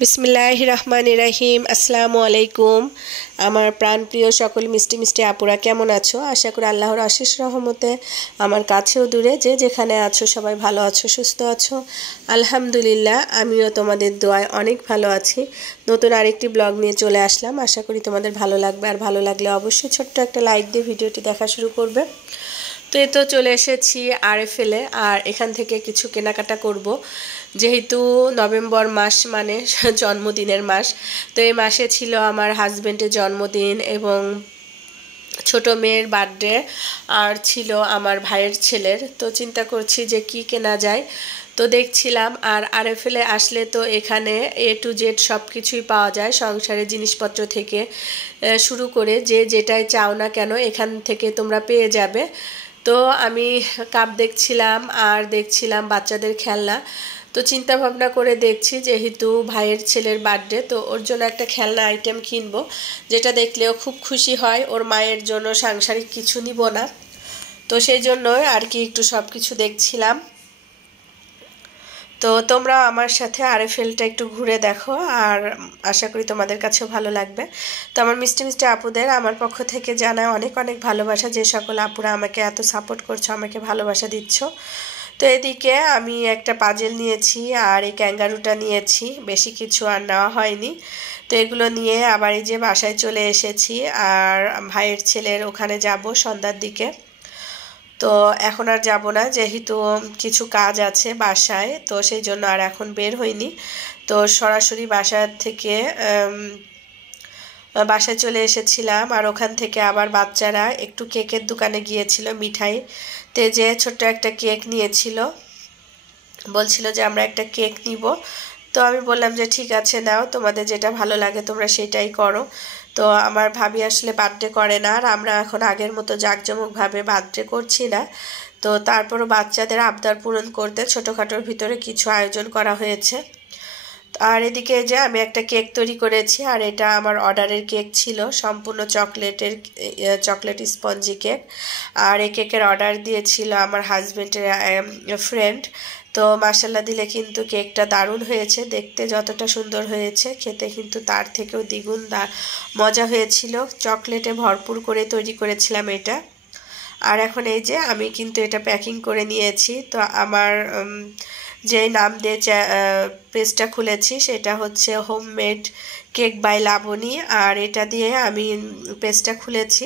বিসমিল্লাহির রহমানির রহিম। আসসালামু আলাইকুম। আমার প্রাণপ্রিয় সকল মিষ্টি মিষ্টি আপুরা কেমন আছো? আশা করি আল্লাহর অশেষ রহমতে আমার কাছেও দূরে যে যেখানে আছো সবাই ভালো আছো, সুস্থ আছো। আলহামদুলিল্লাহ, আমিও তোমাদের দোয়ায় অনেক ভালো আছি। নতুন আরেকটি ব্লগ নিয়ে চলে আসলাম। আশা করি তোমাদের ভালো লাগবে, আর ভালো লাগলে অবশ্যই ছোট্ট একটা লাইক দিয়ে ভিডিওটি দেখা শুরু করবে। তো এই তো চলে এসেছি আরএফএলে, আর এখান থেকে কিছু কেনাকাটা করব। যেহেতু নভেম্বর মাস মানে জন্মদিনের মাস, তো এই মাসে ছিল আমার হাজব্যান্ডের জন্মদিন এবং ছোট মেয়ের বার্থডে, আর ছিল আমার ভাইয়ের ছেলের। তো চিন্তা করছি যে কি কেনা যায়। তো দেখছিলাম, আর আরএফএলে আসলে তো এখানে এ টু জেড সব কিছুই পাওয়া যায়, সংসারের জিনিসপত্র থেকে শুরু করে যে যেটাই চাও না কেন এখান থেকে তোমরা পেয়ে যাবে। তো আমি কাপ দেখছিলাম আর দেখছিলাম বাচ্চাদের খেলনা। তো চিন্তা ভাবনা করে দেখছি যেহেতু ভাইয়ের ছেলের বার্থডে, তো ওর জন্য একটা খেলনা আইটেম কিনবো, যেটা দেখলেও খুব খুশি হয়। ওর মায়ের জন্য সাংসারিক কিছু নিব না, তো সেই জন্যই আর কি একটু সব কিছু দেখছিলাম। তো তোমরা আমার সাথে আরএফএলটা একটু ঘুরে দেখো, আর আশা করি তোমাদের কাছেও ভালো লাগবে। তো আমার মিষ্টি মিষ্টি আপুদের আমার পক্ষ থেকে জানায় অনেক অনেক ভালোবাসা, যে সকল আপুরা আমাকে এত সাপোর্ট করছো, আমাকে ভালোবাসা দিচ্ছ। তো এদিকে আমি একটা পাজেল নিয়েছি আর এই ক্যাঙ্গারুটা নিয়েছি, বেশি কিছু আর নেওয়া হয়নি। তো এগুলো নিয়ে আবার এই যে বাসায় চলে এসেছি, আর ভাইয়ের ছেলের ওখানে যাব সন্ধ্যার দিকে। তো এখন আর যাব না, যেহেতু কিছু কাজ আছে বাসায়, তো সেই জন্য আর এখন বের হইনি। তো সরাসরি বাসা থেকে বাসায় চলে এসেছিলাম, আর ওখান থেকে আবার বাচ্চারা একটু কেকের দোকানে গিয়েছিল, মিঠাই তে যে ছোট্ট একটা কেক নিয়েছিল, বলছিল যে আমরা একটা কেক নিব। তো আমি বললাম যে ঠিক আছে নাও, তোমাদের যেটা ভালো লাগে তোমরা সেটাই করো। তো আমার ভাবি আসলে বার্থডে করে না, আর আমরা এখন আগের মতো জাঁকজমকভাবে বার্থডে করছি না। তো তারপরও বাচ্চাদের আবদার পূরণ করতে ছোটোখাটোর ভিতরে কিছু আয়োজন করা হয়েছে। আর এদিকে যে আমি একটা কেক তৈরি করেছি, আর এটা আমার অর্ডারের কেক ছিল, সম্পূর্ণ চকলেটের চকলেট স্পঞ্জি কেক। আর এই কেকের অর্ডার দিয়েছিল আমার হাজব্যান্ডের ফ্রেন্ড। তো মাসাল্লাহ দিলে কিন্তু কেকটা দারুণ হয়েছে, দেখতে যতটা সুন্দর হয়েছে খেতে কিন্তু তার থেকেও দ্বিগুণ মজা হয়েছিল। চকলেটে ভরপুর করে তৈরি করেছিলাম এটা। আর এখন এই যে আমি কিন্তু এটা প্যাকিং করে নিয়েছি। তো আমার যে নাম দিয়ে পেজটা খুলেছি সেটা হচ্ছে হোমমেড কেক বাই লাবণী, আর এটা দিয়ে আমি পেজটা খুলেছি।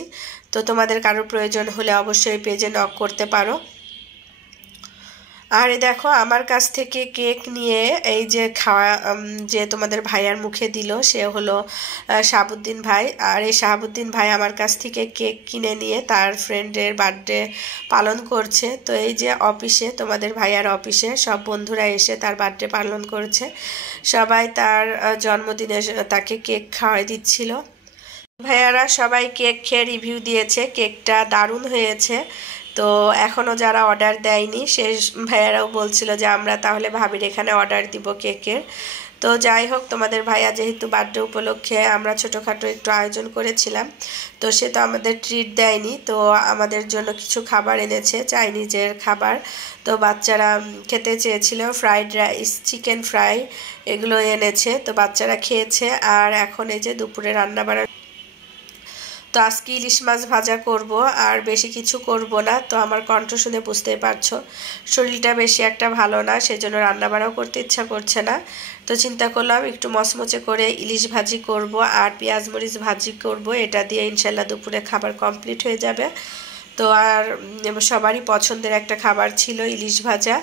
তো তোমাদের কারোর প্রয়োজন হলে অবশ্যই পেজে নক করতে পারো। আর দেখো আমার কাছ থেকে কেক নিয়ে এই যে খাওয়া যে তোমাদের ভাইয়ার মুখে দিল, সে হলো শাহাবুদ্দিন ভাই। আর এই শাহাবুদ্দিন ভাই আমার কাছ থেকে কেক কিনে নিয়ে তার ফ্রেন্ডের বার্থডে পালন করছে। তো এই যে অফিসে, তোমাদের ভাইয়ার অফিসে সব বন্ধুরা এসে তার বার্থডে পালন করছে, সবাই তার জন্মদিনে তাকে কেক খাওয়াই দিচ্ছিল। ভাইয়ারা সবাই কেক খেয়ে রিভিউ দিয়েছে, কেকটা দারুণ হয়েছে। তো এখনও যারা অর্ডার দেয়নি সে ভাইয়ারাও বলছিল যে আমরা তাহলে ভাবির এখানে অর্ডার দিব কেকের। তো যাই হোক, তোমাদের ভাইয়া যেহেতু বার্থডে উপলক্ষে আমরা ছোটোখাটো একটু আয়োজন করেছিলাম, তো সে তো আমাদের ট্রিট দেয়নি, তো আমাদের জন্য কিছু খাবার এনেছে, চাইনিজের খাবার। তো বাচ্চারা খেতে চেয়েছিল, ফ্রাইড রাইস, চিকেন ফ্রাই, এগুলো এনেছে। তো বাচ্চারা খেয়েছে। আর এখন এই যে দুপুরে রান্না বাড়া, তো আজকে ইলিশ মাছ ভাজা করব, আর বেশি কিছু করব না। তো আমার কণ্ঠ শুনে বুঝতেই পারছো শরীরটা বেশি একটা ভালো না, সেজন্য রান্নাবাড়াও করতে ইচ্ছা করছে না। তো চিন্তা করলাম একটু মচমচে করে ইলিশ ভাজি করব আর পেঁয়াজ মরিচ ভাজি করব, এটা দিয়ে ইনশাল্লাহ দুপুরে খাবার কমপ্লিট হয়ে যাবে। তো আর সবারই পছন্দের একটা খাবার ছিল ইলিশ ভাজা।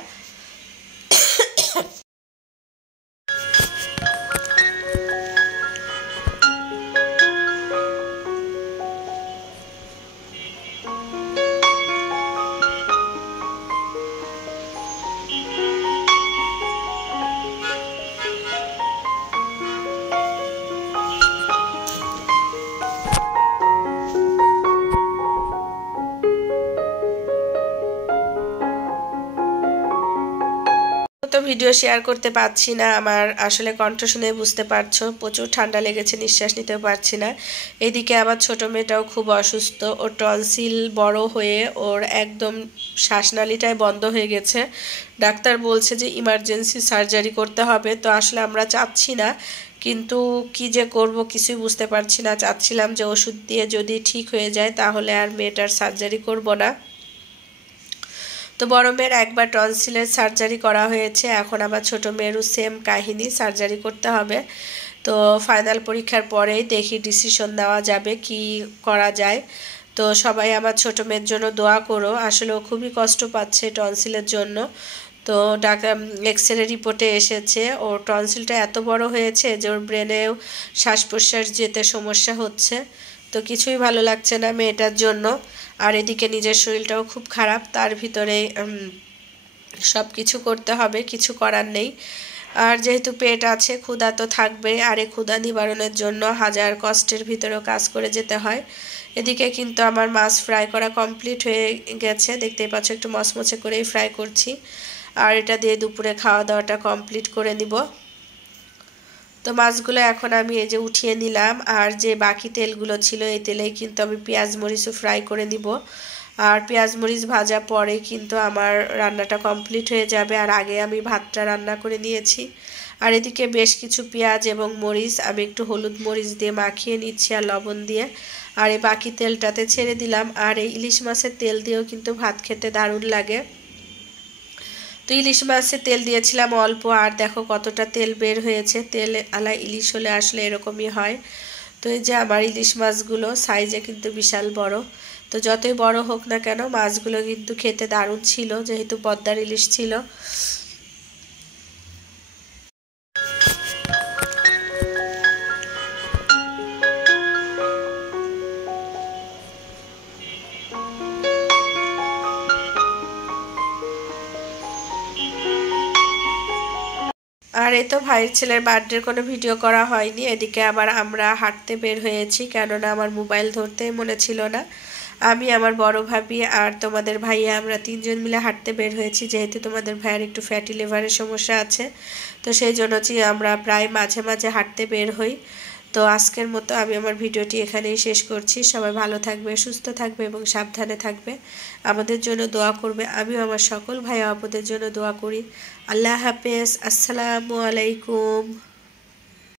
মতো ভিডিও শেয়ার করতে পারছি না। আমার আসলে কণ্ঠ শুনে বুঝতে পারছো প্রচুর ঠান্ডা লেগেছে, নিঃশ্বাস নিতেও পারছি না। এদিকে আবার ছোট মেয়েটাও খুব অসুস্থ, ওর টনসিল বড় হয়ে ওর একদম শ্বাসনালীটাই বন্ধ হয়ে গেছে। ডাক্তার বলছে যে ইমার্জেন্সি সার্জারি করতে হবে। তো আসলে আমরা চাচ্ছি না, কিন্তু কি যে করব কিছুই বুঝতে পারছি না। চাচ্ছিলাম যে ওষুধ দিয়ে যদি ঠিক হয়ে যায় তাহলে আর মেয়েটার সার্জারি করব না। তো বড় মেয়ের একবার টনসিলের সার্জারি করা হয়েছে, এখন আবার ছোট মেয়েরও সেম কাহিনী, সার্জারি করতে হবে। তো ফাইনাল পরীক্ষার পরেই দেখি ডিসিশন নেওয়া যাবে কি করা যায়। তো সবাই আমার ছোট মেয়ের জন্য দোয়া করো, আসলে ও খুবই কষ্ট পাচ্ছে টনসিলের জন্য। তো ডাক্তার এক্সরে রিপোর্টে এসেছে ওর টনসিলটা এত বড় হয়েছে যে ওর ব্রেনেও শ্বাস প্রশ্বাস যেতে সমস্যা হচ্ছে। তো কিছুই ভালো লাগছে না মেয়েটার জন্য। আর এদিকে নিজের শরীরটাও খুব খারাপ, তার ভিতরে সব কিছু করতে হবে, কিছু করার নেই। আর যেহেতু পেট আছে, ক্ষুধা তো থাকবে, আর এই ক্ষুধা নিবারণের জন্য হাজার কষ্টের ভিতরেও কাজ করে যেতে হয়। এদিকে কিন্তু আমার মাছ ফ্রাই করা কমপ্লিট হয়ে গেছে, দেখতেই পাচ্ছ একটু মচমচে করেই ফ্রাই করছি। আর এটা দিয়ে দুপুরে খাওয়া দাওয়াটা কমপ্লিট করে নিব। তো মাছগুলো এখন আমি এই যে উঠিয়ে নিলাম, আর যে বাকি তেলগুলো ছিল এই তেলেই কিন্তু আমি পেঁয়াজ মরিচও ফ্রাই করে নিব। আর পেঁয়াজ মরিচ ভাজা পরে কিন্তু আমার রান্নাটা কমপ্লিট হয়ে যাবে, আর আগে আমি ভাতটা রান্না করে নিয়েছি। আর এদিকে বেশ কিছু পেঁয়াজ এবং মরিচ আমি একটু হলুদ মরিচ দিয়ে মাখিয়ে নিচ্ছি আর লবণ দিয়ে, আর এই বাকি তেলটাতে ছেড়ে দিলাম। আর এই ইলিশ মাছের তেল দিয়েও কিন্তু ভাত খেতে দারুণ লাগে। তো ইলিশ মাছে তেল দিয়েছিলাম অল্প, আর দেখো কতটা তেল বের হয়েছে। তেল আলা ইলিশ হলে আসলে এরকমই হয়। তো এই যে আমার ইলিশ মাছগুলো সাইজে কিন্তু বিশাল বড়। তো যতই বড় হোক না কেন মাছগুলো কিন্তু খেতে দারুণ ছিল, যেহেতু পদ্মার ইলিশ ছিল। আর এই তো ভাইয়ের ছেলের বার্থডের কোনো ভিডিও করা হয়নি। এদিকে আবার আমরা হাঁটতে বের হয়েছি, কেননা আমার মোবাইল ধরতেই মনে ছিল না। আমি, আমার বড় ভাবি আর তোমাদের ভাইয়া, আমরা তিনজন মিলে হাঁটতে বের হয়েছি, যেহেতু তোমাদের ভাইয়ের একটু ফ্যাটি লিভারের সমস্যা আছে। তো সেই জন্য আমরা প্রায় মাঝে মাঝে হাঁটতে বের হই। তো আজকের মতো আমি আমার ভিডিওটি এখানেই শেষ করছি। সবাই ভালো থাকবে, সুস্থ থাকবে এবং সাবধানে থাকবে। আমাদের জন্য দোয়া করবে, আমিও আমার সকল ভাই আপুদের জন্য দোয়া করি। আল্লাহ হাফেজ, আসসালামু আলাইকুম।